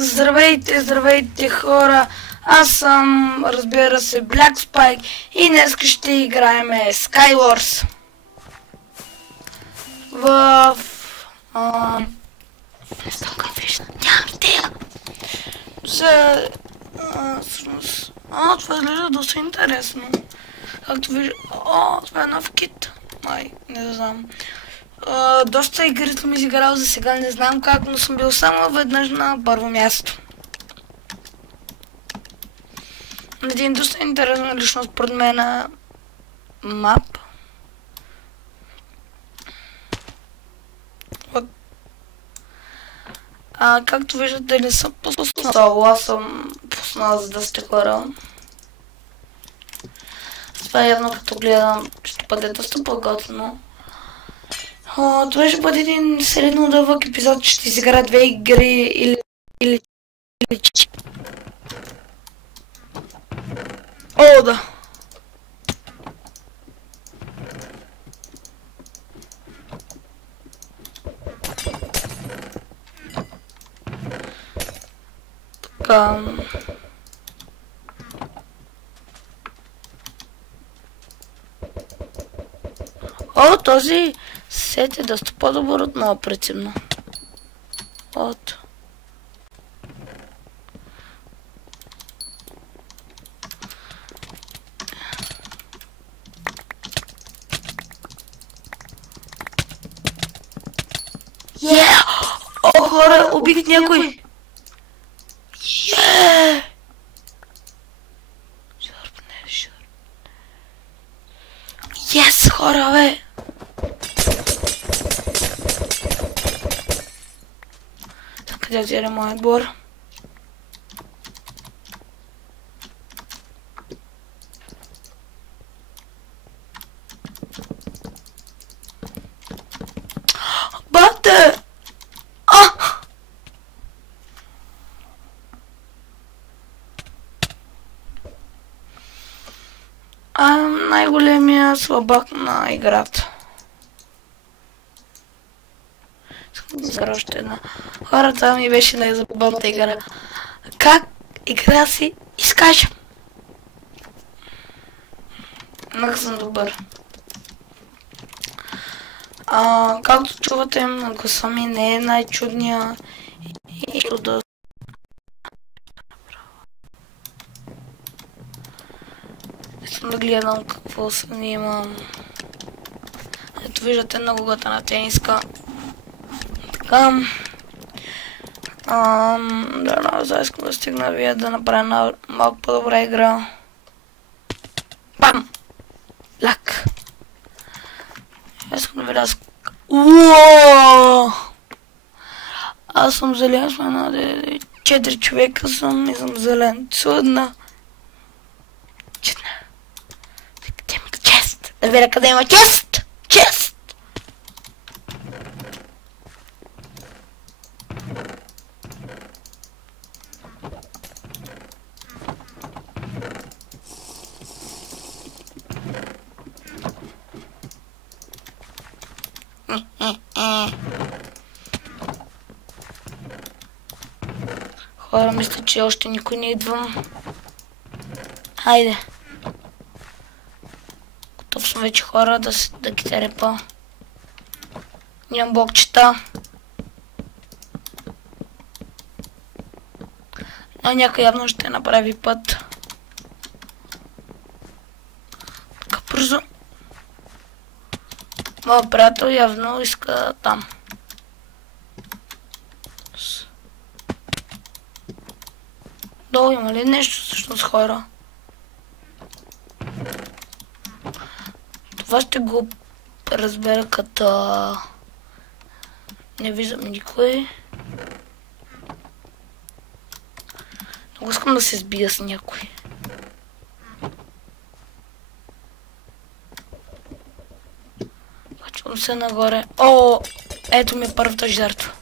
Здравейте, здравейте хора! Аз съм, разбира се, Black Spike и днес ще играем Skywars в... не знам как вижда, нямам идея. Всъщност... това изглежда доста интересно. Както вижда... това е нов кит. Май, не знам. Доста игри съм изиграл за сега, не знам как, но съм бил само веднъж на първо място. Един доста интересна личност пред мен мап. Както виждате, не съм пуснал, аз съм пуснал за да сте хора. Това явно като гледам ще бъде доста по-готино. Това ще бъде един средно дълъг епизод, ще изигра 2 игри или... О, да! Така... този сет е доста по-добър от много прецимно. О, хора, убих някой! Yes, хора, бе! Къде взере моят двор? Бате! Най-големия слабак на играта. За още една. Хората ми беше най-забавната игра. Как игра си изкажа? Много съм добър. Както чувате, гласа ми не е най-чудния и чудо. Искам да гледам какво снимам. Ето виждате много готина тениска. Така. Да, искам да стигна вие да направя малко по-добра игра. Бам! Лак! Искам да видя... Уоооо! Аз съм зелен, сме на 4 човека съм и съм зелен. Чудна! Къде има чест? Да видя къде има чест! Чест! Хора, мисля, че още никой не идва. Хайде. Готов съм вече, хора, да ги терепа. Нямам блокчета. Някой явно ще направи път. Така бързо. Моят приятел явно иска там. Долу има ли нещо всъщност, хора? Това ще го разбера като... Не виждам никой. Много искам да се сбия с някой. Качвам се нагоре. О, ето ми е първата жертва.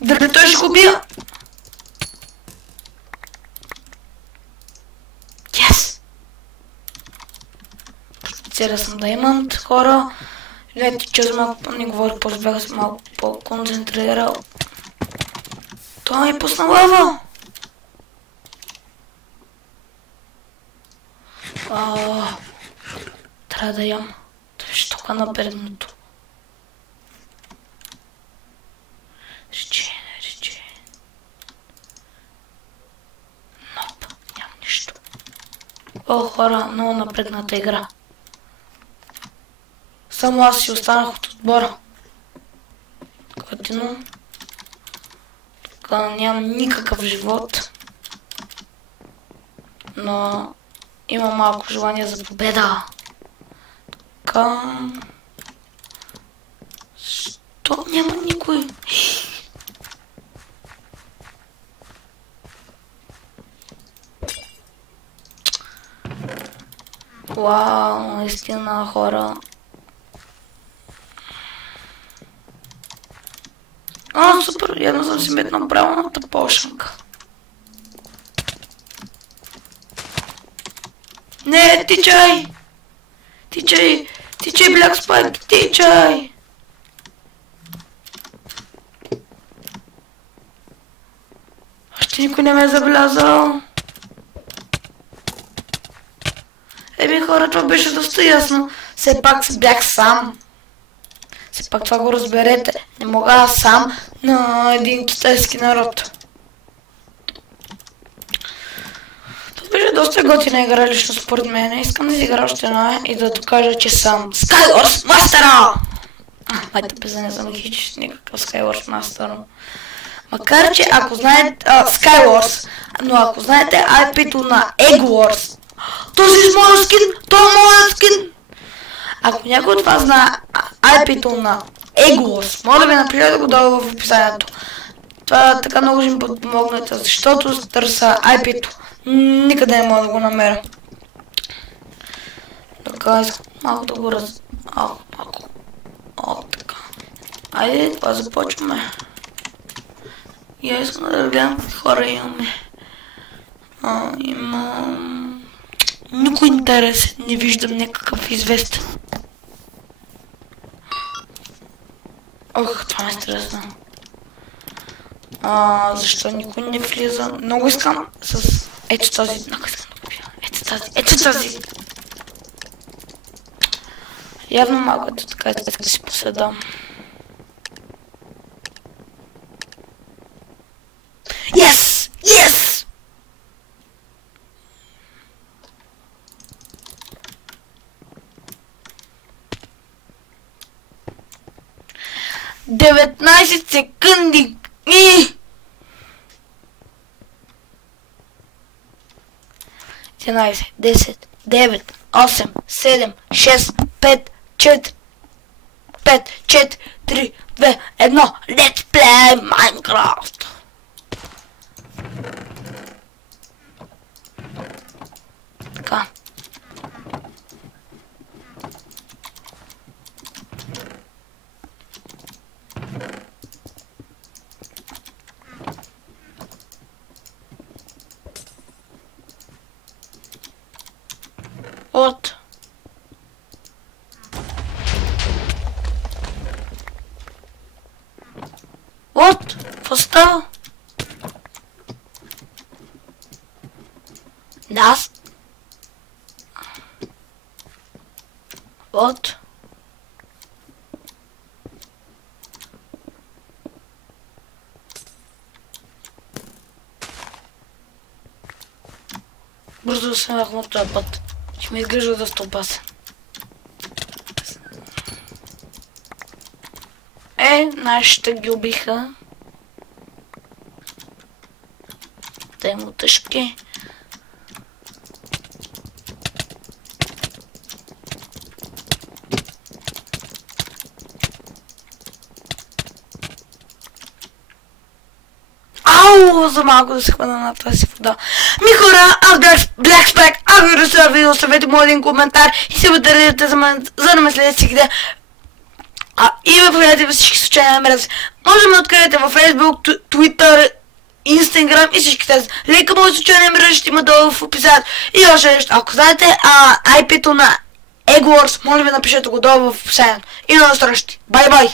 Дали той ще го бия? Yes! Цели съм да имам хора. Гледайте, че за малко не говорих, просто бях малко по-концентрирал. Той ми пусна лава! Трябва да ям. Това ще тука на предното. Рече. Ноп, нямам нищо. О, хора, много напрегната игра. Само аз си останах от отбора. Готино. Тук нямам никакъв живот. Но имам малко желание за победа. Така... Що няма никой? Вау, наистина хора. Супер, явно съм си метнал правилната пошенка. Не, тичай! Тичай, Black Spike, тичай! Още никой не ме е забелязал. Еми хора, това беше доста ясно. Все пак бях сам. Все пак това го разберете. Не мога аз сам на един китайски народ. Това беше доста готина игра лично според мен. Искам да изигра още една и да докажа, че съм Skywars Master! Майта пиза, не съм хич никакъв Skywars Master. Макар че ако знаете Skywars, но ако знаете IP-то на Egg Wars, този е моят скин, това е моят скин! Ако някой от вас знае IP-то на Egg Wars, моля да ви напишете да го долу в описанието. Това така много ще ми подпомогнете, защото търся IP-то. Никъде не мога да го намеря. Така, искам малко да го малко. Така. Айде, това започваме. И аз искам да гледам какви хора имаме. Имам... Никой интересен, не виждам някакъв известен. Ох, това ме стресна. Защо никой не влиза? Много искам с... Ето този, много искам да го бия. Ето този. Явно малко така да си поседам. Yes! Yes! Деветнайсет секунди и 11, 10, 9, 8, 7, 6, 5, 4, 3, 2, 1, let's play Minecraft! Така. От. Какво става? Нас? От. Бързо се махна от този път. Ще ме изглежда доста опасен. Нашите ги убиха. Те му тъжки. За малко да се хвана на тази вода. Ми хора, аз бях Black Spike, ако ви разсъва видео, оставете му един коментар и се бъдете за мен, за да ме следите всеки ден. И ме проверете във всички случайни мрежи. Може да ме откриете във Facebook, Twitter, Instagram и всички тези. Линка моят случайни мрежи ще има долу в описанието. И още нещо, ако знаете IP-то на Eggwars, моля ви напишете го долу в описанието. И на срещи. Бай-бай!